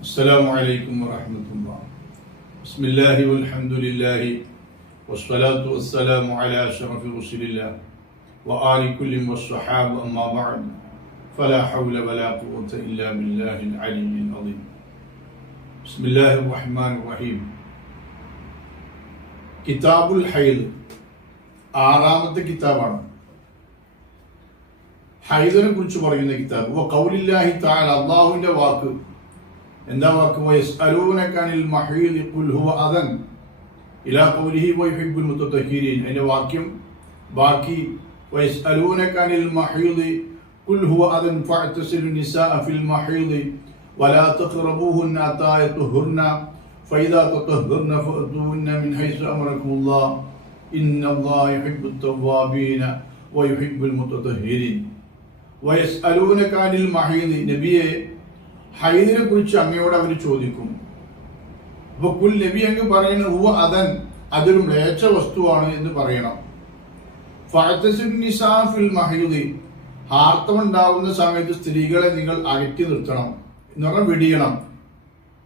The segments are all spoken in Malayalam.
السلام عليكم ورحمة الله بسم الله والحمد لله والصلاة والسلام على أشرف رسول الله وآل كل والصحابة أما بعد فلا حول ولا قوة إلا بالله العلي العظيم بسم الله الرحمن الرحيم കിതാബുൽ ഹൈദ് ആറാമത്തെ കിതാബാണ് ഹൈദിനെ കുറിച്ച് പറയുന്ന കിതാബ് വ ഖൗലില്ലാഹി തആല അല്ലാഹുവിന്റെ വാക്ക് എന്താ വാക്ക് വയസ്അലൂനകനിൽ മഹീദ് ഖുൽ ഹുവ അദൻ ഇലാ ഖൗലിഹി വയുഹിബ്ബുൽ മുത്തതഹിരീൻ അതിന്റെ വാക്യം ബാക്കി വയസ്അലൂനകനിൽ മഹീദ് ഖുൽ ഹുവ അദൻ ഫഅ്തസിലു നിസാഅ ഫിൽ മഹീദ് ولا تقربوهن حتى يطهرن فإذا تطهرن فأتوهن من حيث أمركم الله إن الله يحب التوابين ويحب المتطهرين ويسألونك عن المحيض നബിയെ ഹൈദിനെ കുറിച്ച് അങ്ങയോട് അവർ ചോദിക്കും. അപ്പൊ കുൽ നബി അങ്ങ് പറയുന്ന ഉവ അതൻ അതൊരു മ്ലേച്ഛ വസ്തുവാണ് എന്ന് പറയണം. ഫിൽ മഹീദ് ഹാർത്തമുണ്ടാവുന്ന സമയത്ത് സ്ത്രീകളെ നിങ്ങൾ അകറ്റി നിർത്തണം എന്ന് പറഞ്ഞാൽ വെടിയണം.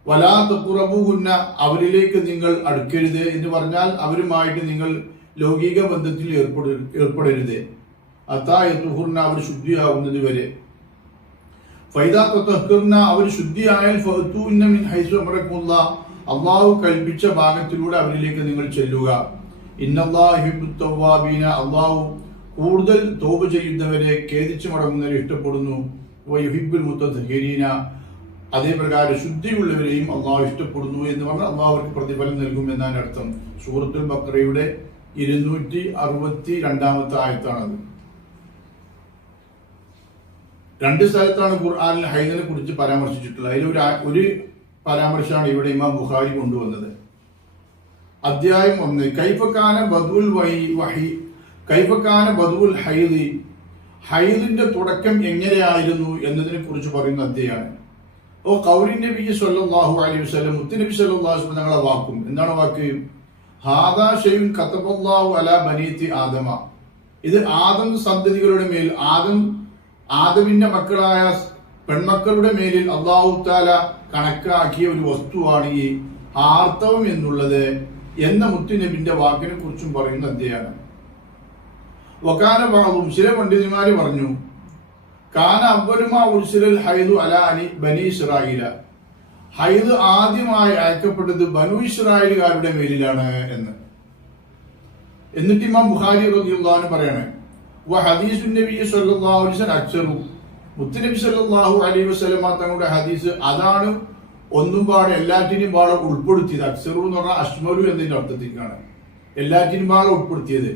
വലാ തപ്പുറബുഹുന്ന അവരിലേക്ക് നിങ്ങൾ അടുക്കരുത് എന്ന് പറഞ്ഞാൽ അവരുമായിട്ട് നിങ്ങൾ ലൗകിക ബന്ധത്തിൽ ഏർപ്പെട ഏർപ്പെടരുത്. അത്തായ തുഹുർന അവർ ശുദ്ധിയാവുന്നത് വരെ. ഫൈദാത്തഹ്റിന അവർ ശുദ്ധിയായാൽ മിൻ ഹൈസു അമറക്കുള്ള. അള്ളാഹു കൽപ്പിച്ച ഭാഗത്തിലൂടെ അവരിലേക്ക് നിങ്ങൾ ചെല്ലുക. ഇന്നല്ലാഹിബുത്തവാബീന അള്ളാഹു കൂടുതൽ തോപ് ചെയ്യുന്നവരെ ഖേദിച്ചു മടങ്ങുന്നവരെ ഇഷ്ടപ്പെടുന്നു. വയുഹിബുൽ മുത്തഹരീന അതേ പ്രകാരം ശുദ്ധിയുള്ളവരെയും അള്ളാഹു ഇഷ്ടപ്പെടുന്നു എന്ന് പറഞ്ഞാൽ അള്ളാഹു അവർക്ക് പ്രതിഫലം നൽകും എന്നാണ് അർത്ഥം. സൂറത്തുൽ ബക്രയുടെ ഇരുന്നൂറ്റി അറുപത്തി രണ്ടാമത്തെ ആയത്താണത്. രണ്ട് സ്ഥലത്താണ് ഖുർആാനിൽ ഹൈദിനെ കുറിച്ച് പരാമർശിച്ചിട്ടുള്ളത്. അതിൽ ഒരു ഒരു പരാമർശമാണ് ഇവിടെ ഇമാം ബുഖാരി കൊണ്ടുവന്നത്. അധ്യായം ഒന്ന്. കൈഫക്കാന ബദുൽ വഹി വഹി. കൈഫക്കാന ബദുൽ ഹൈദി. ഹൈദിന്റെ തുടക്കം എങ്ങനെയായിരുന്നു എന്നതിനെ കുറിച്ച് പറയുന്ന അധ്യായമാണ് ഓ കൗരി നബി സല്ലല്ലാഹു അലൈഹി വസ്ലം മുത്തുനബി സല്ലല്ലാഹു ഞങ്ങളെ വാക്കും. എന്താണ് വാക്ക്? ഹാദാ ഷൈഉൻ കതബല്ലാഹു അല ബനീതി ആദമ. ഇത് ആദം സന്തതികളുടെ മേൽ ആദം ആദമിന്റെ മക്കളായ പെൺമക്കളുടെ മേലിൽ അള്ളാഹു താല കണക്കാക്കിയ ഒരു വസ്തുവാണ് ഈ ആർത്തവം എന്നുള്ളത് എന്ന മുത്തുനബിന്റെ വാക്കിനെ കുറിച്ചും പറയുന്ന അദ്ദേഹമാണ് വക്കാന ഭാഗവും ചില പണ്ഡിതന്മാര് പറഞ്ഞു കാന ഉർസിലൽ ഹൈദു അല ബനി ഇസ്രായില ഹൈദ് ആദ്യമായി അയക്കപ്പെട്ടത് ബനു ഇസ്രായേലുകാരുടെ മേലിലാണ് എന്ന്. എന്നിട്ട് ഇമാം ബുഹാരി റബിയുള്ള പറയണേ അലൈഹി വസല്ലം അലൈഹി വസല്ലം തങ്ങളുടെ ഹദീസ് അതാണ് ഒന്നും പാടെ എല്ലാറ്റിനും പാടെ ഉൾപ്പെടുത്തിയത്. അക്സറു എന്ന് പറഞ്ഞാൽ അഷ്മരു എന്നതിന്റെ അർത്ഥത്തിലേക്കാണ്. എല്ലാറ്റിനും പാടെ ഉൾപ്പെടുത്തിയത്.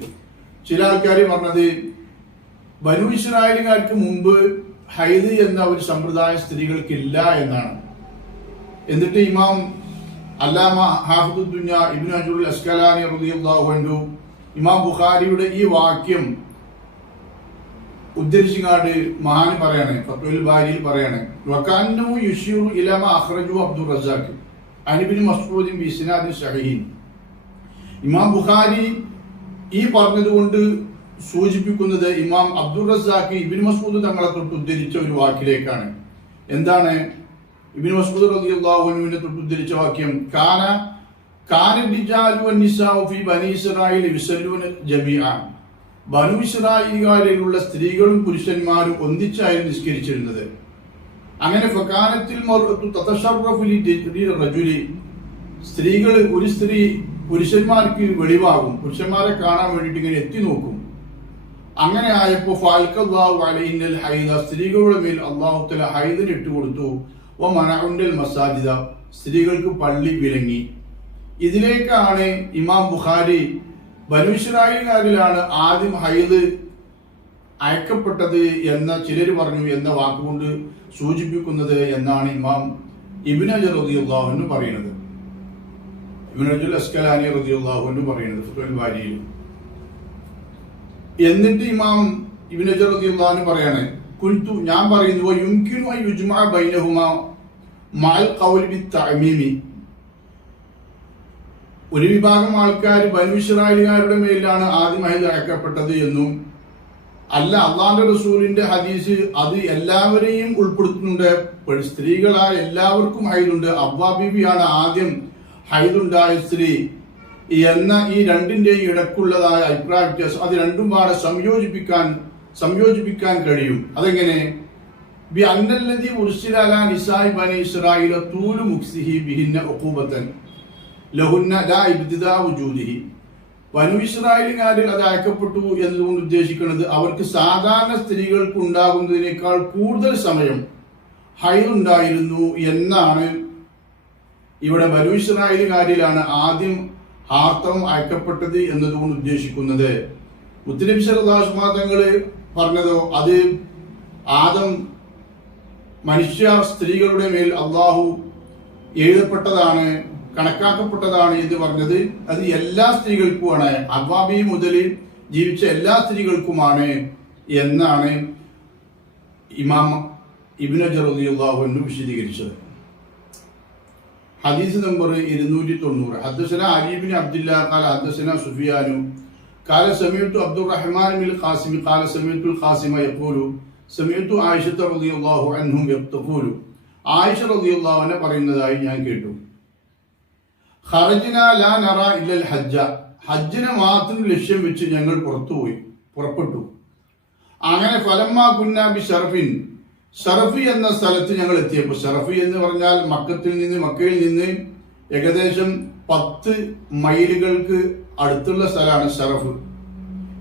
ചില ആൾക്കാർ പറഞ്ഞത് ബനു ഇസ്രായേലുകാർക്ക് മുമ്പ് ഹൈദ് എന്ന ഒരു സമ്പ്രദായം സ്ത്രീകൾക്കില്ല എന്നാണ്. എന്നിട്ട് ഇമാം അല്ലാമ ഹാഫുദ്ദുഞ്ഞ ഇബ്നു അജുൽ അസ്കലാനി അൻഹു ഇമാം ബുഖാരിയുടെ ഈ വാക്യം ഉദ്ധരിച്ചുകാട് മഹാന് പറയാണ് ഫത്തുൽ ബാരിയിൽ പറയാണ് വക്കാന്നു യുഷീറു ഇലമ അഖ്റജു അബ്ദുർ റസാഖ് അനിബിൻ മസ്ഊദിൻ ബിസ്നാദി സഹീൻ. ഇമാം ബുഖാരി ഈ പറഞ്ഞതുകൊണ്ട് സൂചിപ്പിക്കുന്നത് ഇമാം അബ്ദുൾ റസാഖ് ഇബിൻ മസ്ഊദ് തങ്ങളെ തൊട്ട് ഉദ്ധരിച്ച ഒരു വാക്കിലേക്കാണ്. എന്താണ്? ഇബിൻ മസ്ഊദ് റളിയല്ലാഹുവിനെ തൊട്ട് ഉദ്ധരിച്ച വാക്യം കാന കാന റിജാലു വന്നിസാഉ ഫി ബനി ഇസ്രായീൽ യുസല്ലൂന ജമീഅ ബനു ഇസ്രായേലിലുള്ള സ്ത്രീകളും പുരുഷന്മാരും ഒന്നിച്ചായിരുന്നു നിസ്കരിച്ചിരുന്നത്. അങ്ങനെ ലി റജുലി സ്ത്രീകൾ ഒരു സ്ത്രീ പുരുഷന്മാർക്ക് വെളിവാകും. പുരുഷന്മാരെ കാണാൻ വേണ്ടിയിട്ട് ഇങ്ങനെ എത്തി നോക്കും. അങ്ങനെ ആയപ്പോ ഫാൽക്കല്ലാഹു അലൈഹിൽ ഹൈദ സ്ത്രീകളുടെ മേൽ അള്ളാഹു തല ഹൈദിന് ഇട്ടുകൊടുത്തു ഓ മനാഉണ്ടൽ മസാജിദ സ്ത്രീകൾക്ക് പള്ളി വിലങ്ങി. ഇതിലേക്കാണ് ഇമാം ബുഖാരി ബനുശ്രായികാരിലാണ് ആദ്യം ഹൈദ് അയക്കപ്പെട്ടത് എന്ന ചിലർ പറഞ്ഞു എന്ന വാക്കുകൊണ്ട് സൂചിപ്പിക്കുന്നത് എന്നാണ് ഇമാം ഇബിനു റുദിയുള്ളാഹു എന്ന് പറയുന്നത്. ഇബ്നുൽ അസ്കലാനി റുദിയുള്ളാഹു അൻഹു പറയുന്നത് ബാരിയിൽ. എന്നിട്ട് ഇമാം ഇബ്നു റളിയല്ലാഹു അൻഹു പറയാണ് കുൽത്തു ഞാൻ പറയുന്നു യുംകിനു യുജ്മഅ ബൈനഹുമാ മഅൽ ഖൗലി ബിത്തഅമീമി ഒരു വിഭാഗം ആൾക്കാർ ബനു ഇസ്രായേലുകാരുടെ മേലാണ് ആദ്യം ഹൈദ് അയക്കപ്പെട്ടത് എന്നും അല്ല അള്ളാന്റെ റസൂലിന്റെ ഹദീസ് അത് എല്ലാവരെയും ഉൾപ്പെടുത്തുന്നുണ്ട്. സ്ത്രീകളായ എല്ലാവർക്കും ഹൈദുണ്ട് അബ്ബാ ബിബിയാണ് ആദ്യം ഹൈദുണ്ടായ സ്ത്രീ എന്ന ഈ രണ്ടിന്റെയും ഇടക്കുള്ളതായ അഭിപ്രായ വ്യത്യാസം. അത് രണ്ടും പാടെ സംയോജിപ്പിക്കാൻ സംയോജിപ്പിക്കാൻ കഴിയും. അതെങ്ങനെ? ബി അന്നല്ലതി ഉർസിലാൻ ഇസായി ബനി ഇസ്രായിലെ തൂലു മുക്സിഹി ബിഹിന്ന ഉഖൂബത്തൻ. ലഹുന്ന വുജൂദിഹി. വനു ഇസ്രായേലുകാരിൽ അത് അയക്കപ്പെട്ടു എന്നതുകൊണ്ട് ഉദ്ദേശിക്കുന്നത് അവർക്ക് സാധാരണ സ്ത്രീകൾക്ക് ഉണ്ടാകുന്നതിനേക്കാൾ കൂടുതൽ സമയം ഹൈറുണ്ടായിരുന്നു എന്നാണ്. ഇവിടെ വനു ഇസ്രായേലുകാരിലാണ് ആദ്യം ആർത്തവം അയക്കപ്പെട്ടത് എന്നതുകൊണ്ട് ഉദ്ദേശിക്കുന്നത്. തങ്ങൾ പറഞ്ഞതോ അത് ആദം മനുഷ്യ സ്ത്രീകളുടെ മേൽ അള്ളാഹു എഴുതപ്പെട്ടതാണ്. കണക്കാക്കപ്പെട്ടതാണ് എന്ന് പറഞ്ഞത്. അത് എല്ലാ സ്ത്രീകൾക്കുമാണ്. അവാബി മുതൽ ജീവിച്ച എല്ലാ സ്ത്രീകൾക്കുമാണ് എന്നാണ് ഇമാം ഇബിന് ജറുദിയുള്ളാഹു എന്ന് വിശദീകരിച്ചത്. ഹദീസ് നമ്പർ ഇരുന്നൂറ്റി തൊണ്ണൂറ് അദ്ദേഹം അലീബിൻ അബ്ദുല്ല കാല സുഫിയാനു. കാല സമീത്തു അബ്ദുറഹ്മാൻ ബിൽ ഖാസിമി കാല സമീത്തുൽ ഖാസിമ യഖൂലു. സമീത്തു ആയിഷ റളിയല്ലാഹു അൻഹും യഖൂലു. ആയിഷ റളിയല്ലാഹുവിനെ പറയുന്നതായി ഞാൻ കേട്ടു. ഖറജ്ന ലാ നറ ഇല്ലൽ ഹജ്ജ. ഹജ്ജിനെ മാത്രം ലക്ഷ്യം വെച്ച് ഞങ്ങൾ പുറത്തുപോയി പുറപ്പെട്ടു. അങ്ങനെ ഫലമ്മ കുന്നാബി ഷറഫിൻ. ഷറഫി എന്ന സ്ഥലത്ത് ഞങ്ങൾ എത്തിയപ്പോൾ ഷറഫി എന്ന് പറഞ്ഞാൽ മക്കത്തിൽ നിന്ന് മക്കയിൽ നിന്ന് ഏകദേശം പത്ത് മൈലുകൾക്ക് അടുത്തുള്ള സ്ഥലമാണ് ഷറഫ്.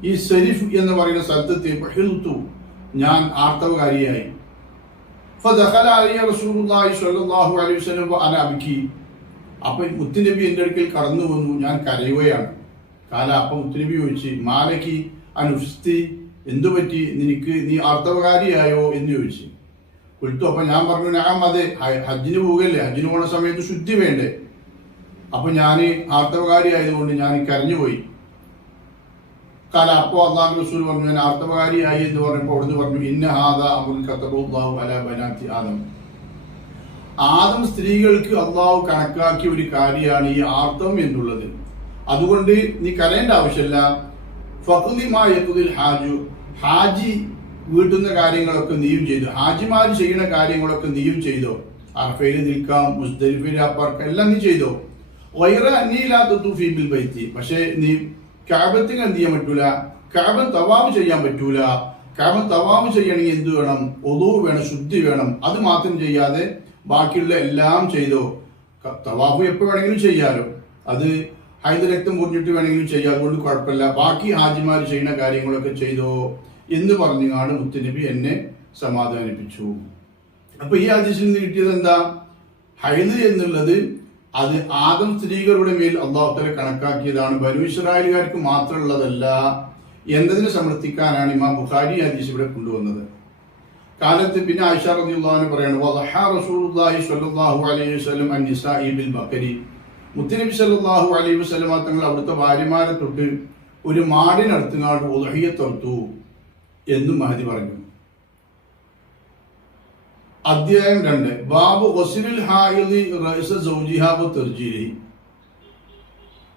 ഈ ഷെരീഫ് എന്ന് പറയുന്ന സ്ഥലത്ത് എത്തിയപ്പോൾ ഹിൽത്തു ഞാൻ ആർത്തവകാരിയായി. ഫദഖല അലി റസൂലുള്ളാഹി സ്വല്ലല്ലാഹു അലൈഹി വസല്ലം അന അബ്കി അപ്പൊ മുത്തുനബി എന്റെ അടുക്കൽ കടന്നു വന്നു ഞാൻ കരയുകയാണ്. കാല അപ്പൊ മുത്തുനബി ചോദിച്ചു മാലയ്ക്ക് അനുഷ്തി എന്തു പറ്റി നിനക്ക് നീ ആർത്തവകാരിയായോ എന്ന് ചോദിച്ചു. കൊടുത്തു അപ്പൊ ഞാൻ പറഞ്ഞു ഞാൻ അതെ ഹജ്ജിന് പോകല്ലേ? ഹജ്ജിന് പോണ സമയത്ത് ശുദ്ധി വേണ്ടേ? അപ്പൊ ഞാൻ ആർത്തവകാരി ആയതുകൊണ്ട് ഞാൻ കരഞ്ഞുപോയി കാല അപ്പോ അള്ളാഹു റസൂൽ പറഞ്ഞു ഞാൻ ആർത്തവകാരിയായി എന്ന് പറഞ്ഞപ്പോൾ അവിടുന്ന് പറഞ്ഞു ഇന്ന ഹാദ അമുൽ ഖത്തബു അല ബനാത്തി ആദം. ആദം സ്ത്രീകൾക്ക് അള്ളാഹു കണക്കാക്കിയ ഒരു കാര്യമാണ് ഈ ആർത്തം എന്നുള്ളത്. അതുകൊണ്ട് നീ കരയേണ്ട ആവശ്യമില്ല. ഫഖുദിമായത്തുൽ ഹാജു. ഹാജി വീട്ടുന്ന കാര്യങ്ങളൊക്കെ നീയും ചെയ്തു. ഹാജിമാർ ചെയ്യുന്ന കാര്യങ്ങളൊക്കെ നീയും ചെയ്തോ. അർഫയിൽ നിൽക്കാം അപ്പർക്ക് എല്ലാം നീ ചെയ്തോ. വൈറ അന്നീലാത്തു ഫീമിൽ വൈത്തി പക്ഷേ നീ കാബത്തിന് എന്ത് ചെയ്യാൻ പറ്റൂല? കാബൻ തവാബ് ചെയ്യാൻ പറ്റൂല. കാബൻ തവാബ് ചെയ്യണമെങ്കിൽ എന്ത് വേണം? ഒതു വേണം ശുദ്ധി വേണം. അത് മാത്രം ചെയ്യാതെ ബാക്കിയുള്ള എല്ലാം ചെയ്തോ? തവാഫ് എപ്പോ വേണമെങ്കിലും ചെയ്യാലോ. അത് ഹൈദരക്തം മുറിഞ്ഞിട്ട് വേണമെങ്കിലും ചെയ്യാം. അതുകൊണ്ട് കുഴപ്പമില്ല. ബാക്കി ഹാജിമാർ ചെയ്യുന്ന കാര്യങ്ങളൊക്കെ ചെയ്തോ എന്ന് പറഞ്ഞുകൊണ്ട് മുത്തുനബി എന്നെ സമാധാനിപ്പിച്ചു. അപ്പൊ ഈ ഹദീസിൽ നിന്ന് കിട്ടിയത് എന്താ? ഹൈദ് എന്നുള്ളത് അത് ആദം സ്ത്രീകളുടെ മേൽ അള്ളാഹുത്തല കണക്കാക്കിയതാണ്. ബനു മാത്രമുള്ളതല്ല എന്നതിനെ സമർത്ഥിക്കാനാണ് ഇമാം ബുഖാരി ഈ ഹദീസ് ഇവിടെ കൊണ്ടുവന്നത്? കാലത്ത് പിന്നെ ആയിഷ വദഹ റസൂലുള്ളാഹി സ്വല്ലല്ലാഹു അലൈഹി വസല്ലം അൻ നിസാഇ ബിൽ ബക്കരി മുത്തനബി സല്ലല്ലാഹു അലൈഹി വസല്ലം തങ്ങൾ അവിടുത്തെ ഭാര്യമാരെ തൊട്ട് ഒരു മാടിനടുത്തുങ്ങാണ്ട് ഉലഹിയത്തൊർത്തു എന്നും മഹദി പറഞ്ഞു. അധ്യായം രണ്ട്. ബാബു വസിലുൽ ഹായിദി വ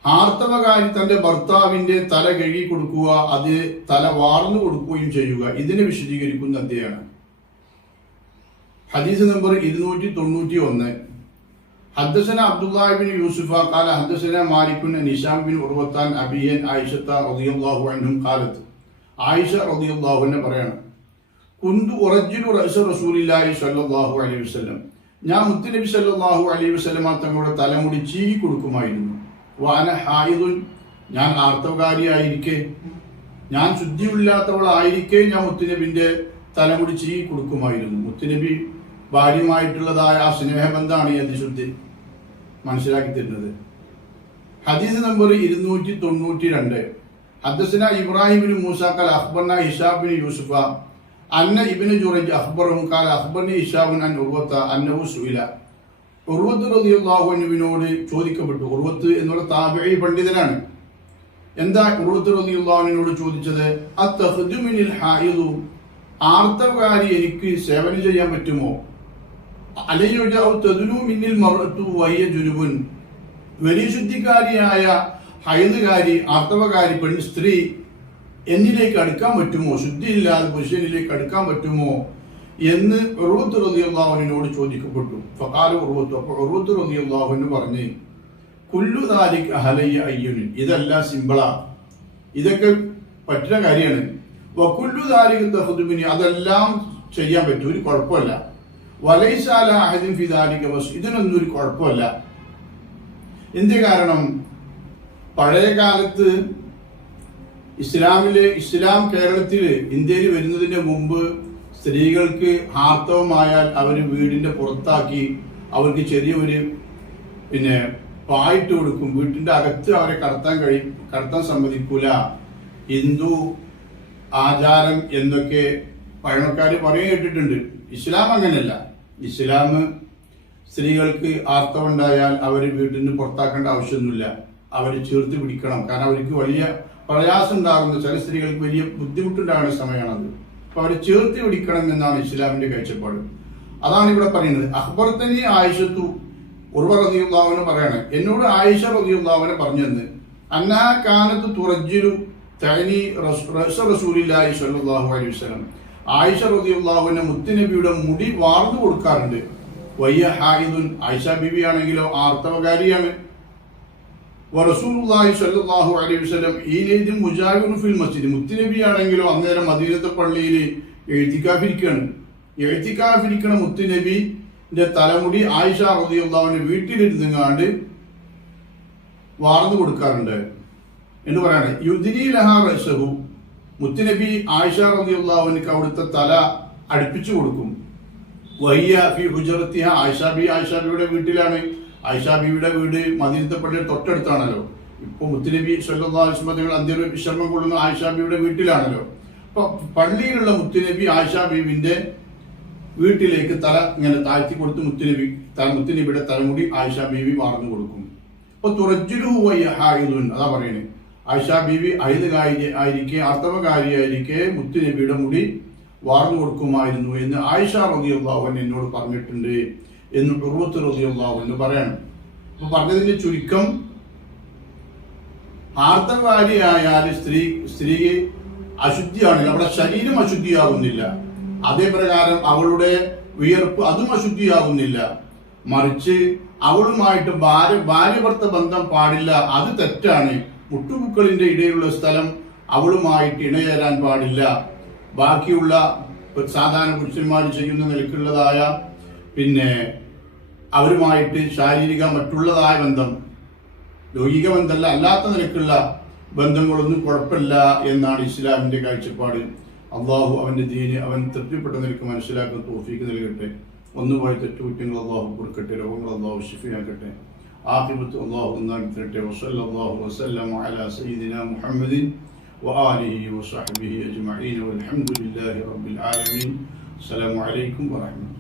ആർത്തവകാരി തന്റെ ഭർത്താവിന്റെ തല കഴുകി കൊടുക്കുക അത് തല വാർന്നു കൊടുക്കുകയും ചെയ്യുക ഇതിനെ വിശദീകരിക്കുന്ന അധ്യായമാണ് ഹദീസ് നമ്പർ ഇരുന്നൂറ്റി തൊണ്ണൂറ്റി ഒന്ന് ഹദ്ദസന അബ്ദുല്ലാഹിബിൻ യൂസുഫ قال حدثنا مالك بن هشام بن عروة عن أبي عائشة رضي الله عنهم قالت ആയിഷ റളിയല്ലാഹു അൻഹ പറയണം കുന്തു ഉറജ്ജിലു റഅസ റസൂലില്ലാഹി സ്വല്ലല്ലാഹു അലൈഹി വസല്ലം ഞാൻ മുത്തുനബി സല്ലല്ലാഹു അലൈഹി വസല്ലമ തങ്ങളുടെ തലമുടി ചീകി കൊടുക്കുമായിരുന്നു വാന ഹായിദുൻ ഞാൻ ആർത്തവകാരിയായിരിക്കെ ഞാൻ ശുദ്ധിയില്ലാത്തവളായിരിക്കെ ഞാൻ മുത്തുനബിന്റെ തലമുടി ചീകി കൊടുക്കുമായിരുന്നു മുത്തുനബി ഭാര്യയുമായിട്ടുള്ളതായ ആ സ്നേഹബന്ധമാണ് അതിശുദ്ധി മനസ്സിലാക്കി തരുന്നത് ഹദീസ് നമ്പർ ഇരുന്നൂറ്റി തൊണ്ണൂറ്റി രണ്ട് ഹദ്ദസന ഇബ്രാഹിമിന് മൂസ കാൽ അഖ്ബർന ഹിഷാബ് യൂസുഫ. അന്ന ഇബിന് ജുറൈജ് അഹ്ബറും കാൽ അഹ്ബറിന് ഇഷാബുൻ അൻ ഉർവത്ത അന്നവും സുഹില ഉർവത്ത് റളിയല്ലാഹു അൻഹുവിനോട് ചോദിക്കപ്പെട്ടു. ഉർവത്ത് എന്നുള്ള താബിഈ പണ്ഡിതനാണ്. എന്താ ഉർവത്ത് റതിയുള്ളാഹുവിനോട് ചോദിച്ചത്? അത്തഖ്ദുമിനിൽ ഹായിദു. ആർത്തവകാരി എനിക്ക് സേവനം ചെയ്യാൻ പറ്റുമോ? ജുനുബുൻ വലിയ ഹൈദുകാരി ആർത്തവകാരി പെൺ സ്ത്രീ എന്നിലേക്ക് അടുക്കാൻ പറ്റുമോ? ശുദ്ധിയില്ലാതെ പുരുഷനിലേക്ക് അടുക്കാൻ പറ്റുമോ? എന്ന് ഉറവത്ത് റതിയുള്ളാഹുവിനോട് ചോദിക്കപ്പെട്ടു. ഫകാല ഉറുവത്ത് അപ്പോൾ ഉറവത്ത് റതിയുള്ളാഹുവിന് പറഞ്ഞ് കുല്ലു താരിഖ് അഹലയ്യ അയ്യുനിൻ ഇതെല്ലാം സിമ്പിളാ. ഇതൊക്കെ പറ്റുന്ന കാര്യമാണ്. വക്കുല്ലു താരിഖ് അതെല്ലാം ചെയ്യാൻ പറ്റും. ഒരു കുഴപ്പമില്ല. വലൈസാല അഹദിൻ ഇതിനൊന്നും ഒരു കുഴപ്പമില്ല. എന്ത് കാരണം? പഴയ കാലത്ത് ഇസ്ലാമിൽ ഇസ്ലാം കേരളത്തിൽ ഇന്ത്യയിൽ വരുന്നതിന് മുമ്പ് സ്ത്രീകൾക്ക് ആർത്തവമായാൽ അവർ വീടിന്റെ പുറത്താക്കി അവർക്ക് ചെറിയൊരു പിന്നെ പായിട്ട് കൊടുക്കും. വീട്ടിന്റെ അകത്ത് അവരെ കടത്താൻ കഴിയും കടത്താൻ സമ്മതിക്കൂല. ഹിന്ദു ആചാരം എന്നൊക്കെ പഴമക്കാർ പറയാൻ കേട്ടിട്ടുണ്ട് ഇസ്ലാം അങ്ങനെയല്ല. ഇസ്ലാം സ്ത്രീകൾക്ക് ആർത്തവുണ്ടായാൽ അവർ വീട്ടിൽ നിന്ന് പുറത്താക്കേണ്ട ആവശ്യമൊന്നുമില്ല. അവർ ചേർത്ത് പിടിക്കണം. കാരണം അവർക്ക് വലിയ പ്രയാസം ഉണ്ടാകുന്ന. ചില സ്ത്രീകൾക്ക് വലിയ ബുദ്ധിമുട്ടുണ്ടാകുന്ന സമയമാണത്. അപ്പൊ അവരെ ചേർത്ത് പിടിക്കണം എന്നാണ് ഇസ്ലാമിന്റെ കാഴ്ചപ്പാട്. അതാണ് ഇവിടെ പറയുന്നത്. അക്ബർ തന്നെ ആയിഷത്തു ഉർവ റതിയുള്ളാവിന് പറയാണ്. എന്നോട് ആയിഷ റതിയുള്ളാവിനെ പറഞ്ഞെന്ന്. അന്നാ കാനത്ത് തുറജിലു തനി റസൂലില്ലാഹി സ്വല്ലല്ലാഹു അലൈഹി വസല്ലം. ആയിഷ റതിയുള്ളാഹുവിന്റെ മുത്തുനബിയുടെ മുടി വാർന്നു കൊടുക്കാറുണ്ട്. വയ്യ ഹായിദുൻ ആയിഷ ബിബി ആണെങ്കിലോ ആർത്തവകാരിയാണ് വറസൂലുള്ളാഹി അലൈഹി വസല്ലം മുജാഹിറുൻ ഫിൽ അന്നേരം മദീനത്തെ പള്ളിയിൽ എഴുത്തിക്കാഫിരിക്കുകയാണ് എഴുത്തിക്കാഫിരിക്കണ മുത്തുനബിന്റെ തലമുടി ആയിഷ റളിയല്ലാഹുവിന്റെ വീട്ടിലിരുന്നുങ്ങാണ്ട് വാർന്നു കൊടുക്കാറുണ്ട്. എന്ന് പറയാണ്. യുദിനി ലഹാ റസഹു മുത്തുനബി ആയിഷ റളിയല്ലാഹുവിനക്ക് അവിടുത്തെ തല അടുപ്പിച്ചു കൊടുക്കും. വഹിയുജറത്തിയ ഫി ആയിഷാബിയുടെ വീട്ടിലാണ്. ആയിഷാബിയുടെ വീട് മദീനത്തെ പള്ളിയുടെ തൊട്ടടുത്താണല്ലോ. ഇപ്പൊ മുത്തുനബി സ്വല്ലാസ്മതികൾ അന്ത്യ വിശ്രമം കൊള്ളുന്ന ആയിഷാബിയുടെ വീട്ടിലാണല്ലോ. അപ്പൊ പള്ളിയിലുള്ള മുത്തുനബി ആയിഷാബീവിന്റെ വീട്ടിലേക്ക് തല ഇങ്ങനെ താഴ്ത്തി കൊടുത്ത് മുത്തുനബി തല മുത്തുനബിയുടെ തലമുടി ആയിഷാബീവി വാർന്നു കൊടുക്കും. അപ്പൊ തുറച്ചുരു ഹായുദുൻ അതാ പറയുന്നത് ആയിഷ ബീവി ഐതുകാരി ആയിരിക്കെ അർത്ഥവകാരിയായിരിക്കെ മുത്തുനബിയുടെ മുടി വാർന്നു കൊടുക്കുമായിരുന്നു എന്ന് ആയിഷ റതിയുള്ളാഹുൻ എന്നോട് പറഞ്ഞിട്ടുണ്ട് എന്ന് ഉറുവത്ത് റതിയുള്ളാഹു എന്ന് പറയണം. അപ്പൊ പറഞ്ഞതിന്റെ ചുരുക്കം ആർത്തവകാരിയായാൽ സ്ത്രീ സ്ത്രീ അശുദ്ധിയാണ് അവളുടെ ശരീരം അശുദ്ധിയാകുന്നില്ല. അതേപ്രകാരം അവളുടെ വിയർപ്പ് അതും അശുദ്ധിയാകുന്നില്ല. മറിച്ച് അവളുമായിട്ട് ഭാര്യ ഭാര്യഭർത്ത ബന്ധം പാടില്ല. അത് തെറ്റാണ്. മുട്ടുപുക്കളിന്റെ ഇടയിലുള്ള സ്ഥലം അവളുമായിട്ട് ഇണചേരാൻ പാടില്ല. ബാക്കിയുള്ള സാധാരണ പുരുഷന്മാർ ചെയ്യുന്ന നിലക്കുള്ളതായ പിന്നെ അവരുമായിട്ട് ശാരീരിക മറ്റുള്ളതായ ബന്ധം ലൗകിക ബന്ധമല്ല അല്ലാത്ത നിലക്കുള്ള ബന്ധങ്ങളൊന്നും കുഴപ്പമില്ല എന്നാണ് ഇസ്ലാമിന്റെ കാഴ്ചപ്പാട്. അള്ളാഹു അവന്റെ ദീന് അവൻ തൃപ്തിപ്പെട്ട നിലയ്ക്ക് മനസ്സിലാക്കുന്ന തോഫീക്ക് നൽകട്ടെ. ഒന്നുമായി തെറ്റുകുറ്റങ്ങൾ അള്ളാഹു കൊടുക്കട്ടെ രോഗങ്ങൾ അള്ളാഹു ഷിഫിയാക്കട്ടെ عاقبة الله الناجترك وصلى الله وسلم على سيدنا محمد وآله وصحبه أجمعين والحمد لله رب العالمين. السلام عليكم ورحمة الله.